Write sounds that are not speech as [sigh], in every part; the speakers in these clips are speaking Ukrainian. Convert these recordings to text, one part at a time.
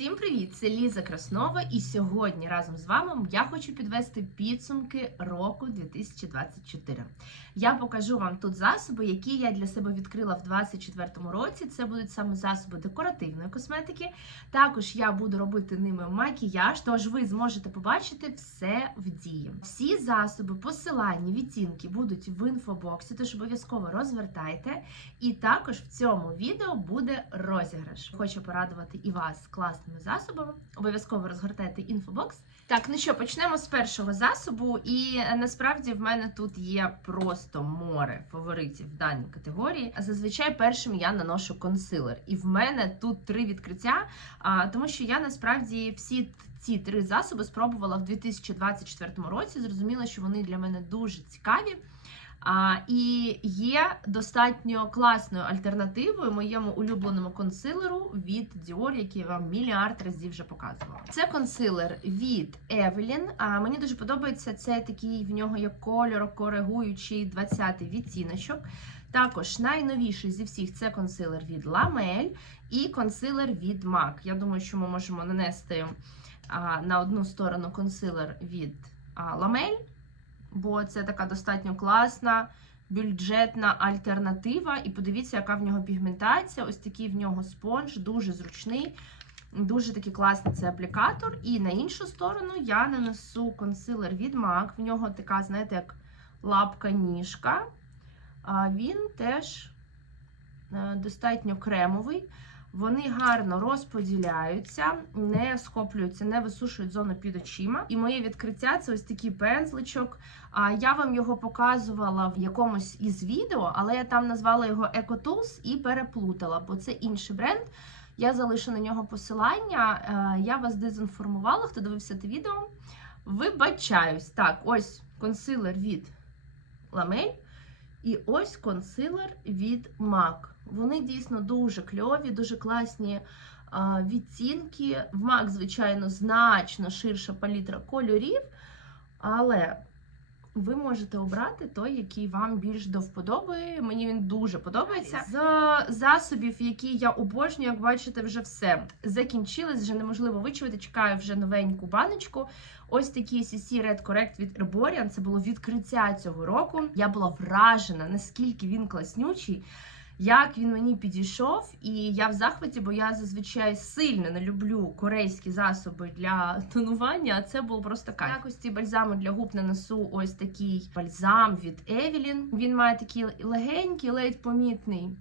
Всім привіт! Це Ліза Краснова, і сьогодні разом з вами я хочу підвести підсумки року 2024. Я покажу вам тут засоби, які я для себе відкрила в 2024 році. Це будуть саме засоби декоративної косметики. Також я буду робити ними макіяж, тож ви зможете побачити все в дії. Всі засоби, посилання, відтінки будуть в інфобоксі, тож обов'язково розвертайте. І також в цьому відео буде розіграш. Хочу порадувати і вас класними засобами. Обов'язково розгортайте інфобокс. Так, ну що, почнемо з першого засобу. І е, насправді в мене тут є просто море фаворитів в даній категорії. Зазвичай першим я наношу консилер. І в мене тут три відкриття, тому що я насправді всі. Ці три засоби спробувала в 2024 році. Зрозуміла, що вони для мене дуже цікаві. А, І є достатньо класною альтернативою моєму улюбленому консилеру від Dior, який я вам мільярд разів вже показувала. Це консилер від Evelyn. А мені дуже подобається це такий в нього є кольорокоригуючий 20-й відтіночок. Також найновіший зі всіх це консилер від Lamel і консилер від MAC. Я думаю, що ми можемо нанести а, на одну сторону консилер від а, Lamel бо це така достатньо класна, бюджетна альтернатива. І подивіться, яка в нього пігментація. Ось такий в нього спонж, дуже зручний, дуже такий класний це аплікатор. І на іншу сторону я нанесу консилер від MAC. В нього така, знаєте, як лапка-ніжка. Він теж е, достатньо кремовий. Вони гарно розподіляються, не схоплюються, не висушують зону під очима. І моє відкриття це ось такий пензличок. А я вам його показувала в якомусь із відео, але я там назвала його EcoTools і переплутала, бо це інший бренд. Я залишу на нього посилання. Е, Я вас дезінформувала, хто дивився те відео. Вибачаюсь. Так, ось консилер від Lamel. І ось консилер від MAC. Вони дійсно дуже кльові, дуже класні відцінки. В MAC, звичайно, значно ширша палітра кольорів, але ви можете обрати той, який вам більш до вподоби. Мені він дуже подобається. З засобів, які я обожнюю, як бачите, вже все закінчилось, вже неможливо вичувати. Чекаю вже новеньку баночку. Ось такий CC Red Correct від Herborian. Це було відкриття цього року. Я була вражена, наскільки він класнючий. Як він мені підійшов, і я в захваті, бо я зазвичай сильно не люблю корейські засоби для тонування. А це було просто кайф. Якості бальзаму для губ нанесу ось такий бальзам від Евілін. Він має такий легенький, ледь помітний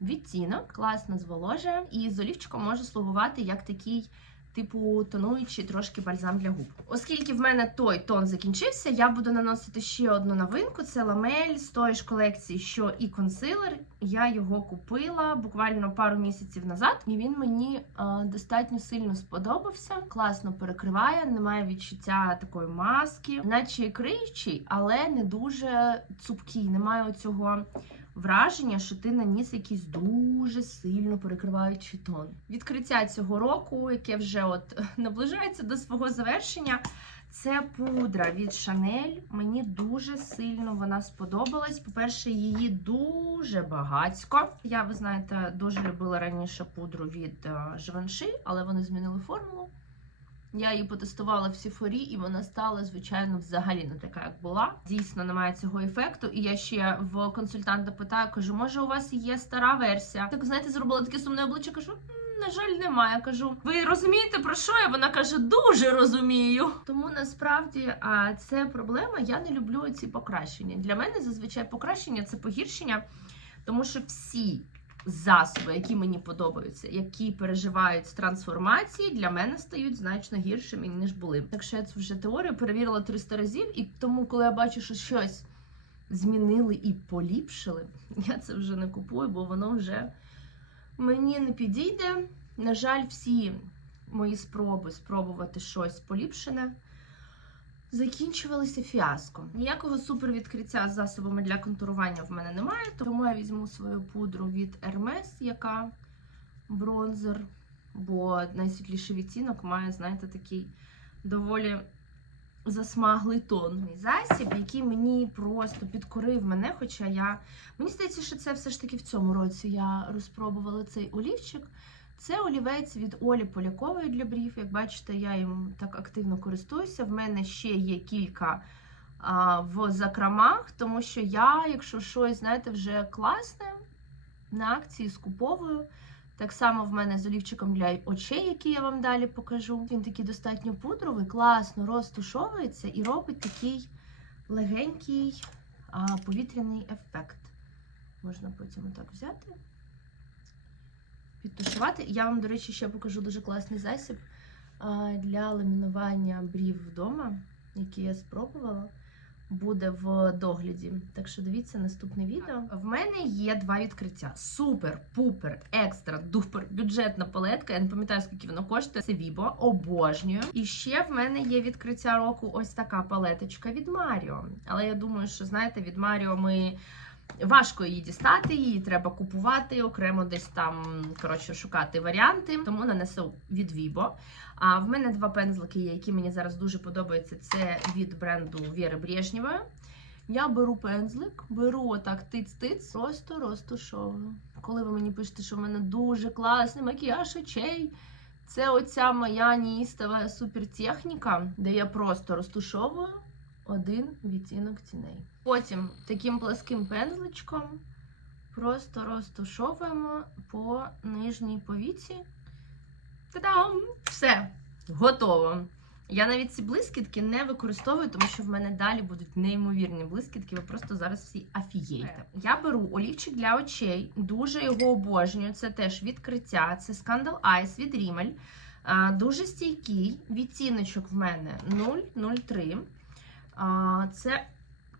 відтінок, класно зволожує. І з олівчиком може слугувати як такий. Типу тонуючий трошки бальзам для губ. Оскільки в мене той тон закінчився, я буду наносити ще одну новинку. Це ламель з тої ж колекції, що і консилер. Я його купила буквально пару місяців назад, і він мені е, достатньо сильно сподобався. Класно перекриває, немає відчуття такої маски, наче криючий, але не дуже цупкий. Немає оцього враження, що ти наніс якийсь дуже сильно перекриваючий тон. Відкриття цього року, яке вже от [laughs] наближається до свого завершення. Це пудра від Chanel. Мені дуже сильно вона сподобалась. По-перше, її дуже багатько. Я, ви знаєте, дуже любила раніше пудру від Givenchy, але вони змінили формулу. Я її потестувала в Сіфорі, і вона стала, звичайно, взагалі не така, як була. Дійсно, немає цього ефекту. І я ще в консультанта питаю, кажу, може, у вас є стара версія? Так, знаєте, зробила таке сумне обличчя, кажу. На жаль, немає. Кажу, ви розумієте про що я? Вона каже, дуже розумію. Тому насправді а, це проблема. Я не люблю ці покращення. Для мене зазвичай покращення це погіршення, тому що всі засоби, які мені подобаються, які переживають трансформації, для мене стають значно гіршими, ніж були. Так що я цю вже теорію перевірила 300 разів, і тому, коли я бачу, що щось змінили і поліпшили, [laughs] я це вже не купую, бо воно вже мені не підійде. На жаль, всі мої спроби спробувати щось поліпшене. Закінчувалися фіаско. Ніякого супервідкриття з засобами для контурування в мене немає, тому я візьму свою пудру від Hermes, яка бронзер, бо найсвітліший відтінок має, знаєте, такий доволі засмаглий тон. Засіб, який мені просто підкорив мене, хоча я. Мені здається, що це все ж таки в цьому році я розпробувала цей олівчик. Це олівець від Олі Полякової для брів. Як бачите, я їм так активно користуюся. В мене ще є кілька а, в закромах, тому що я, якщо щось, знаєте, вже класне на акції скуповую. Так само в мене з олівчиком для очей, який я вам далі покажу. Він такий достатньо пудровий, класно розтушовується і робить такий легенький а, повітряний ефект. Можна потім отак взяти, підтушувати. Я вам, до речі, ще покажу дуже класний засіб для ламінування брів вдома, який я спробувала. Буде в догляді. Так що дивіться наступне відео. В мене є два відкриття: супер, пупер, екстра, дупер, бюджетна палетка. Я не пам'ятаю, скільки воно коштує. Це Вібо, обожнюю. І ще в мене є відкриття року ось така палеточка від Маріо. Але я думаю, що знаєте, від Маріо ми. Важко її дістати, її треба купувати, окремо десь там коротше шукати варіанти. Тому нанесу від Vibo. А в мене два пензлики які мені зараз дуже подобаються. Це від бренду Віри Брежнєвої. Я беру пензлик, беру отак тиц-тиц, просто розтушовую. Коли ви мені пишете, що в мене дуже класний макіяж очей, це оця моя неїстова супертехніка, де я просто розтушовую один відтінок тіней. Потім таким пласким пензличком просто розтушовуємо по нижній повіці. Та-дам! Все, готово. Я навіть ці блискітки не використовую, тому що в мене далі будуть неймовірні блискітки. Ви просто зараз всі афієєте. Я беру олівчик для очей, дуже його обожнюю. Це теж відкриття. Це Scandal Eyes від Rimmel. Дуже стійкий. Відтіночок в мене 0,03. Це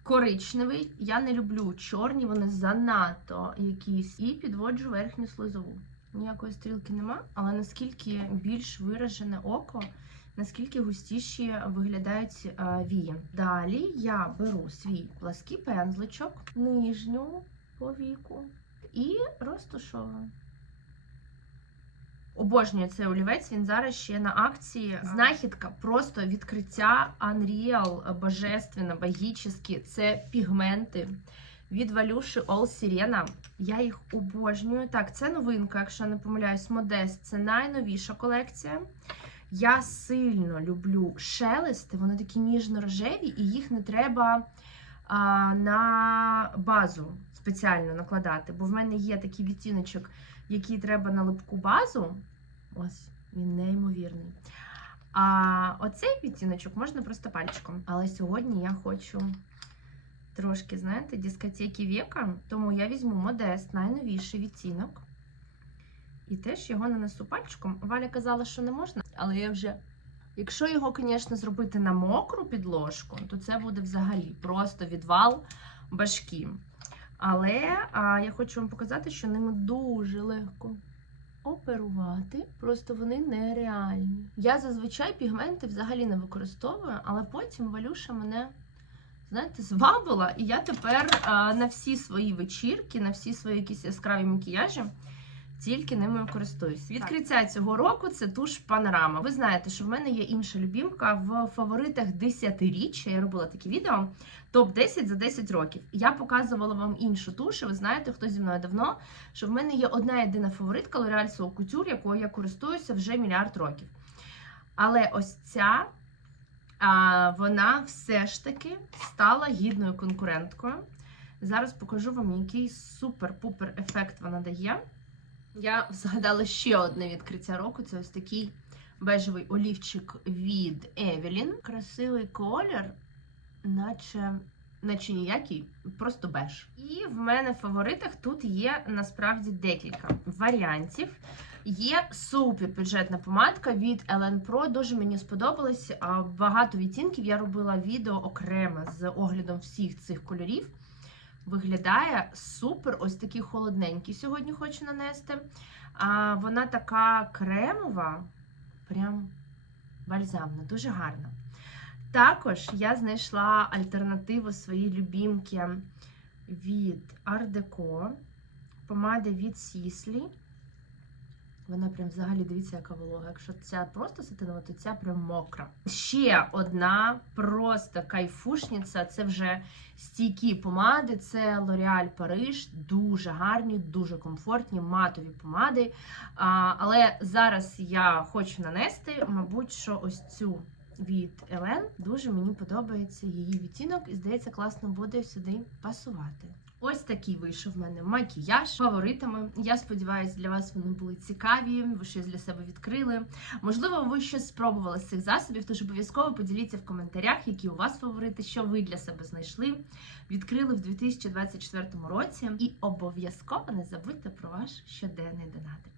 коричневий. Я не люблю чорні, вони занадто якісь. І підводжу верхню слизову. Ніякої стрілки нема, але наскільки більш виражене око, наскільки густіші виглядають а, вії. Далі я беру свій плаский пензличок, нижню повіку і розташовую. Обожнюю цей олівець, він зараз ще на акції. Знахідка, просто відкриття Unreal, божественно, богічні. Це пігменти від Валюші All Sirena. Я їх обожнюю. Так, це новинка, якщо не помиляюсь, Modest. Це найновіша колекція. Я сильно люблю шелести, вони такі ніжно-рожеві, і їх не треба а, на базу спеціально накладати. Бо в мене є такий відтіночок, який треба на липку базу. Ось, він неймовірний. А оцей відтіночок можна просто пальчиком. Але сьогодні я хочу трошки, знаєте, дискотеки віка, тому я візьму Модест, найновіший відтінок. І теж його нанесу пальчиком. Валя казала, що не можна, але я вже. Якщо його, звісно, зробити на мокру підложку, то це буде взагалі просто відвал башки. Але а, я хочу вам показати, що ними дуже легко оперувати, просто вони нереальні. Я зазвичай пігменти взагалі не використовую, але потім Валюша мене знаєте, звабила, і я тепер а, на всі свої вечірки, на всі свої якісь яскраві макіяжі тільки ними користуюсь. Відкриття цього року це туш панорама. Ви знаєте, що в мене є інша любімка в фаворитах 10-річчя. Я робила такі відео. Топ-10 за 10 років. Я показувала вам іншу туш. і Ви знаєте, хто зі мною давно, що в мене є одна єдина фаворитка L'Oreal Soul Couture, якою я користуюся вже мільярд років. Але ось ця а, вона все ж таки стала гідною конкуренткою. Зараз покажу вам, який супер-пупер ефект вона дає. Я згадала ще одне відкриття року. Це ось такий бежевий олівчик від Евелін. Красивий колір, наче наче ніякий, просто беж. І в мене в фаворитах тут є насправді декілька варіантів. Є супер бюджетна помадка від Ellen Pro. Дуже мені сподобалось. Багато відтінків я робила відео окремо з оглядом всіх цих кольорів. Виглядає супер, ось такі холодненькі сьогодні хочу нанести. А Вона така кремова, прям бальзамна, дуже гарна. Також я знайшла альтернативу своїй любімки від Art Deco, помади від Sisley. Вона прям взагалі дивіться, яка волога. Якщо ця просто сатинова, то ця прям мокра. Ще одна просто кайфушниця. Це вже стійкі помади. Це L'Oréal Paris. Дуже гарні, дуже комфортні, матові помади. А, але зараз я хочу нанести, мабуть, що ось цю від Елен. Дуже мені подобається її відтінок, і здається, класно буде сюди пасувати. Ось такий вийшов в мене макіяж фаворитами. Я сподіваюся, для вас вони були цікаві. Ви щось для себе відкрили. Можливо, ви щось спробували з цих засобів, тож обов'язково поділіться в коментарях, які у вас фаворити, що ви для себе знайшли, відкрили в 2024 році. І обов'язково не забудьте про ваш щоденний донатик.